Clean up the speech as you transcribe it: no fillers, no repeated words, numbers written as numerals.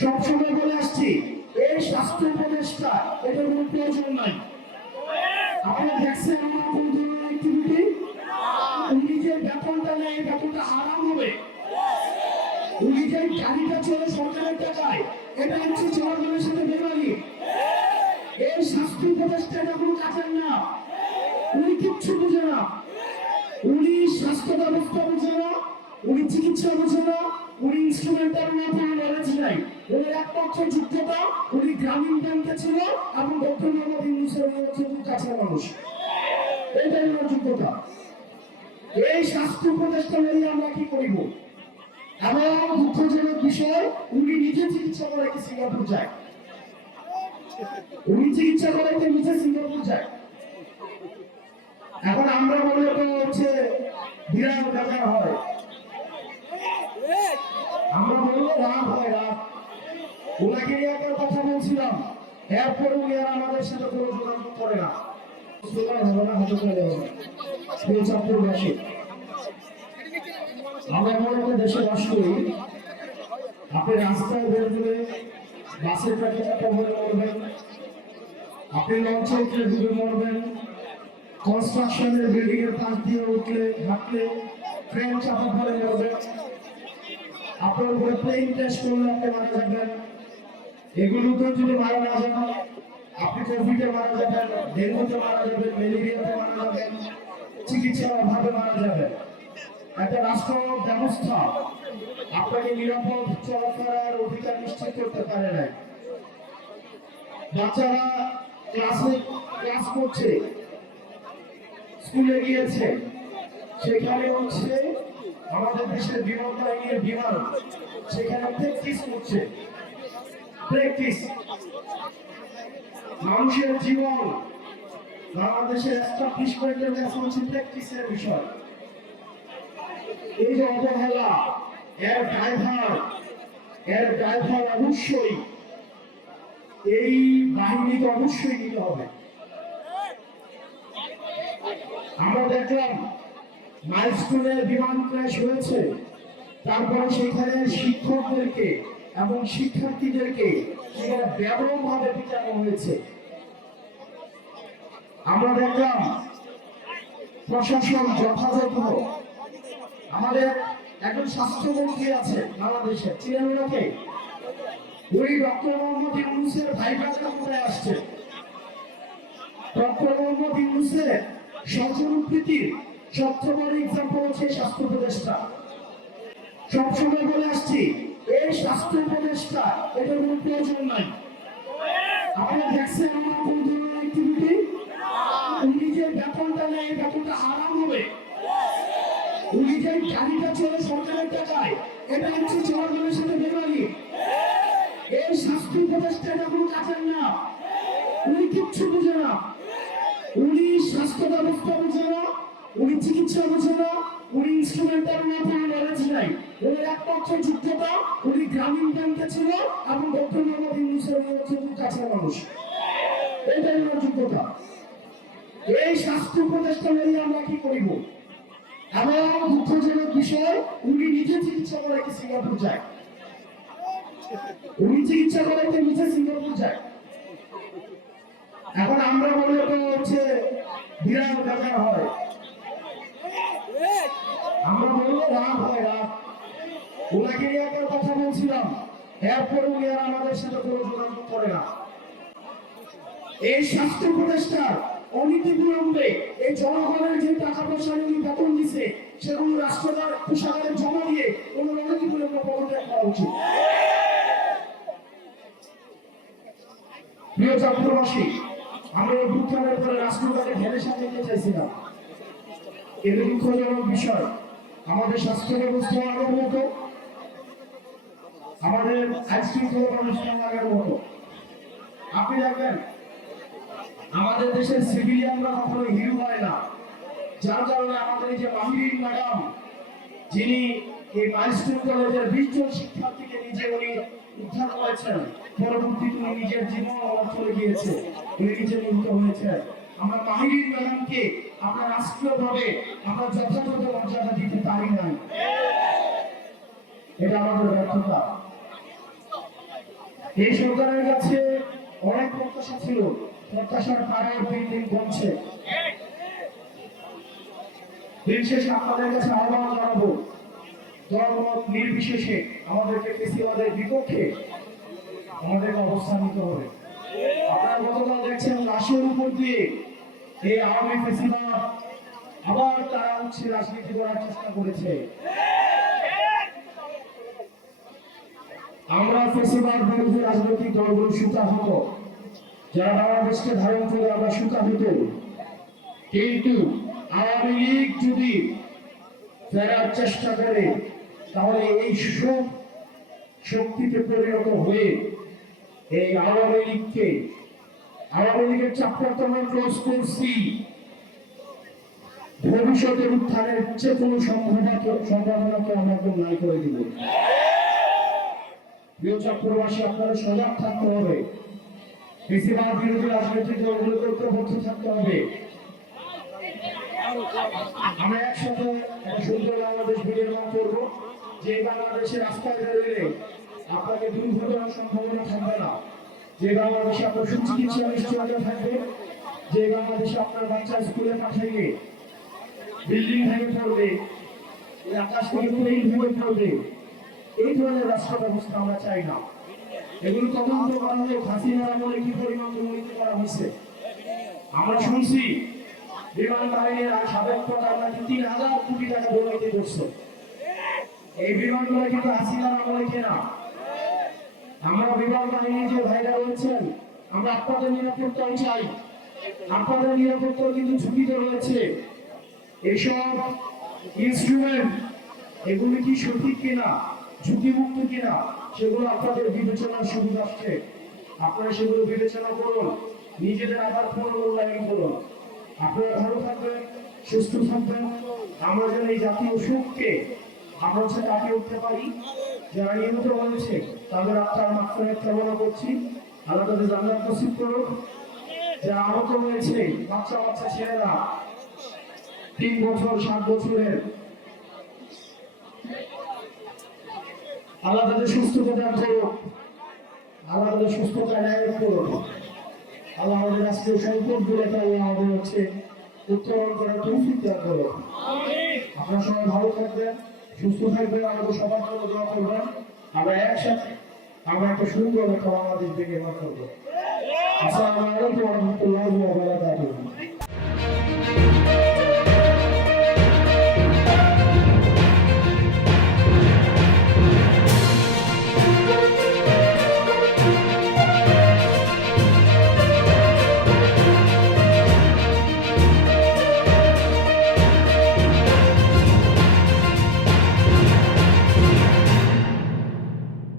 সবসময় বলে আসছি এই স্বাস্থ্য উপদেষ্টা এটার কোনো প্রয়োজন নাই। আপনারা দেখছেন আমার কোন ধরনের অ্যাক্টিভিটি, উনি যে বেতনটা নেয় এই বেতনটা হারাম হবে। উনি যে গাড়িটা চলে সরকারের টাকায়, এটা হচ্ছে জনগণের সাথে বেমানি। এই স্বাস্থ্য উপদেষ্টা এটা কোনো কাজের না, উনি কিচ্ছু বুঝে না। উনি স্বাস্থ্য ব্যবস্থা বুঝে না, উনি চিকিৎসা বুঝে না, উনি ইনস্ট্রুমেন্টাল না কোনো নলেজ নাই। ওর একমাত্র যোগ্যতা উনি গ্রামীণ ব্যাংকে ছিল এবং ডক্টর মোহাম্মদ ইউনূসের হচ্ছে কাছের মানুষ, এটাই ওনার যোগ্যতা। এই স্বাস্থ্য উপদেষ্টা নিয়ে আমরা কি করিব? এবং দুঃখজনক বিষয়, উনি নিজে চিকিৎসা করাইতে সিঙ্গাপুর যায়। উনি চিকিৎসা করাইতে নিজে সিঙ্গাপুর যায়। এখন আমরা বললে তো হচ্ছে বিরাট ব্যাপার হয়, আমরা বললে রাগ হয়, রাগ। ওনাকে নিয়ে একটা কথা বলছিলাম, এরপর উনি আর আমাদের সাথে কোনো যোগাযোগ করে না। আমরা এমন একটা দেশে বাস করি, আপনি রাস্তায় বেরোলে বাসের ট্রাকে মরে মরবেন, আপনি লঞ্চে উঠলে ডুবে মরবেন, কনস্ট্রাকশনের বিল্ডিং এর পাশ দিয়ে উঠলে হাঁটলে ট্রেন চাপা পড়ে মরবেন, আপনার উপরে প্লেন ক্র্যাশ করলে আপনি মারা যাবেন। এগুলোতে যদি মারা না যান, আপনি কোভিডে মারা যাবেন, ডেঙ্গুতে মারা যাবেন, ম্যালেরিয়াতে মারা যাবেন, চিকিৎসার অভাবে মারা যাবেন। একটা রাষ্ট্র ব্যবস্থা আপনাকে নিরাপদ চলাফেরার অধিকার নিশ্চিত করতে পারে না। বাচ্চারা ক্লাস করছে, স্কুলে গিয়েছে, সেখানে হচ্ছে আমাদের দেশের বিমান বাহিনীর বিমান সেখানে প্র্যাকটিস করছে। প্র্যাকটিস মানুষের জীবন, বাংলাদেশের এস্টাবলিশমেন্টের কাছে হচ্ছে প্র্যাকটিসের বিষয়। এই যে অবহেলা, এর ড্রাইভার অবশ্যই এই বাহিনীকে অবশ্যই নিতে হবে। আমরা দেখলাম মাইলস্টোনের বিমান ক্র্যাশ হয়েছে, তারপরে সেখানে শিক্ষকদেরকে এবং শিক্ষার্থীদেরকে সেখানে ব্যাপকভাবে পিটানো হয়েছে। আমরা দেখলাম প্রশাসন যথাযথ, আমাদের একজন স্বাস্থ্যমন্ত্রী আছে বাংলাদেশে, ছিলেন ওনাকে, ওই ডক্টর মোহাম্মদ ইউনূসের ভাই ভাইরা কোথায় আসছে? ডক্টর মোহাম্মদ ইউনূসের সর্বপ্রীতির সবচেয়ে বড় এক্সাম্পল হচ্ছে স্বাস্থ্য উপদেষ্টা। সবসময় বলে আসছি এই স্বাস্থ্য উপদেষ্টা এটার কোনো প্রয়োজন নাই। আপনারা দেখছেন আমার কোন ধরনের অ্যাক্টিভিটি, উনি যে বেতনটা নেয় এই বেতনটা হারাম হবে। উনি যে গাড়িটা চলে সরকারের টাকায়, এটা হচ্ছে জনগণের সাথে বেমানি। এই স্বাস্থ্য উপদেষ্টা এটা কোনো কাজের না, উনি কিচ্ছু বুঝে না। উনি স্বাস্থ্য ব্যবস্থা বুঝে না, উনি চিকিৎসা বুঝে না, উনি ইনস্ট্রুমেন্টাল না কোনো নলেজ নাই। ওর একমাত্র যোগ্যতা উনি গ্রামীণ ব্যাংকে ছিল এবং ডক্টর মোহাম্মদ ইউনূসের হচ্ছে কাছের মানুষ, এটাই ওনার যোগ্যতা। এই স্বাস্থ্য উপদেষ্টা নিয়ে আমরা কি করিব? এবং দুঃখজনক বিষয়, উনি নিজে চিকিৎসা করাইতে সিঙ্গাপুর যায়। উনি চিকিৎসা করাইতে নিজে সিঙ্গাপুর যায়। এখন আমরা বললে তো হচ্ছে বিরাট ব্যাপার হয়, আমরা বললে রাগ হয়, রাগ। ওনাকে নিয়ে একটা কথা বলছিলাম, এরপর উনি আর আমাদের সাথে কোনো যোগাযোগ করে না। এই স্বাস্থ্য উপদেষ্টার অনীতি বিলম্বে এই জনগণের যে টাকা পয়সা উনি বেতন দিচ্ছে সেগুলো রাষ্ট্রদার কোষাগারে জমা দিয়ে কোন অনীতি বিলম্বে পদত্যাগ করা উচিত। প্রিয় চট্টগ্রামবাসী, আমরা এই ভূত্থানের পরে রাষ্ট্রটাকে ঢেলে সাজাতে চাইছিলাম, কিন্তু দুঃখজনক বিষয় আমাদের স্বাস্থ্য ব্যবস্থা আগের মতো, আমাদের আইনশৃঙ্খলা অনুষ্ঠান আগের মতো। আপনি দেখবেন আমাদের দেশের সিভিলিয়ানরা কখনো হিরো হয় না, যার কারণে আমাদের এই যে মাহিরিন ম্যাডাম, যিনি এই মাইলস্টোন কলেজের 20 জন শিক্ষার্থীকে নিজে উনি উদ্ধার করেছেন, পরবর্তীতে উনি নিজের জীবন চলে গিয়েছে, উনি নিজে নিহত হয়েছে। আমরা মাহিরিন ম্যাডামকে আমরা রাষ্ট্রীয়ভাবে আমরা যথাযথ মর্যাদা দিতে পারি নাই, এটা আমাদের ব্যর্থতা। এই সরকারের কাছে অনেক প্রত্যাশা ছিল, প্রত্যাশার পাড়ায় দিন দিন কমছে। দিন শেষে আপনাদের কাছে আহ্বান জানাবো, দলমত নির্বিশেষে আমাদেরকে ফেসিবাদের বিপক্ষে আমাদেরকে অবস্থান নিতে হবে। আপনারা গতকাল দেখছেন লাশের উপর দিয়ে এই আওয়ামী ফেসিবাদ আবার তারা হচ্ছে রাজনীতি করার চেষ্টা করেছে। আমরা ফেসিবাদ বিরোধী রাজনৈতিক দলগুলো সুতাহত, যারা বাংলাদেশকে ধারণ করে আমরা সুতাহত, কিন্তু আওয়ামী লীগ যদি ফেরার চেষ্টা করে তাহলে এই সব শক্তিতে পরিণত হয়ে এই আওয়ামী লীগের চ্যাপ্টারটা আমরা ক্লোজ করছি। ভবিষ্যতের উত্থানের যে কোনো সম্ভাবনাকে আমরা একদম নাই করে দিব। প্রবাসী আপনারা সজাগ থাকতে হবে, বেশিরভাগ বিরোধী রাজনৈতিক দলগুলোকে ঐক্যবদ্ধ থাকতে হবে। আমরা একসাথে একটা সুন্দর বাংলাদেশ বিনির্মাণ করব, যে বাংলাদেশের রাস্তায় বেরোলে আপনাকে দুর্ঘটনার সম্ভাবনা থাকবে না, যে বাংলাদেশে আপনার সুচিকিৎসা নিশ্চয়তা থাকবে, যে বাংলাদেশে আপনার বাচ্চা স্কুলে পাঠাইলে বিল্ডিং ভেঙে পড়বে, আকাশ থেকে প্লেন ভেঙে পড়বে, এই ধরনের রাষ্ট্র ব্যবস্থা আমরা চাই না। এগুলো তদন্ত করা হলে হাসিনার আমলে কি পরিমাণ দুর্নীতি করা হয়েছে আমরা শুনছি। বিমান বাহিনীর সাবেক প্রধান নাকি ৩,০০০ কোটি টাকা দুর্নীতি করছে। এই বিমানগুলো কিন্তু হাসিনার আমলে কেনা। আমরা বিমান বাহিনী যে ভাইরা রয়েছেন, আমরা আপনাদের নিরাপত্তাও চাই, আপনাদের নিরাপত্তা কিন্তু ঝুঁকিতে রয়েছে। এইসব ইনস্ট্রুমেন্ট এগুলি কি সঠিক কিনা, ঝুঁকিমুক্ত কিনা, সেগুলো আপনাদের বিবেচনার সুবিধা আসছে। আপনারা সেগুলো বিবেচনা করুন, নিজেদের আবার পুনর্মূল্যায়ন করুন। আপনারা ভালো থাকবেন, সুস্থ থাকবেন। আমরা যেন এই জাতীয় সুখকে আমরা হচ্ছে কাটিয়ে উঠতে পারি। যারা নিহত হয়েছে তাদের আত্মার মাত্রায় কামনা করছি, আল্লাহ তাদের জান্নাত নসিব করুন। যারা আহত হয়েছে বাচ্চা বাচ্চা ছেলেরা 3 বছর 7 বছরের, আল্লাহ তাদের সুস্থতা দান করুন, আল্লাহ তাদের সুস্থতা ন্যায় করুন। আল্লাহ আমাদের আজকে সংকটগুলোকে আল্লাহ আমাদের হচ্ছে উত্তরণ করার তৌফিক দান করুন। আপনারা সবাই ভালো থাকবেন, সুস্থ থাকবেন, আমাদের সবার জন্য দোয়া করবেন। আমরা একসাথে আমরা একটা সুন্দর একটা বাংলাদেশ দেখে করবো। আসসালামু আলাইকুম ওয়া রাহমাতুল্লাহি ওয়া বারাকাতুহু।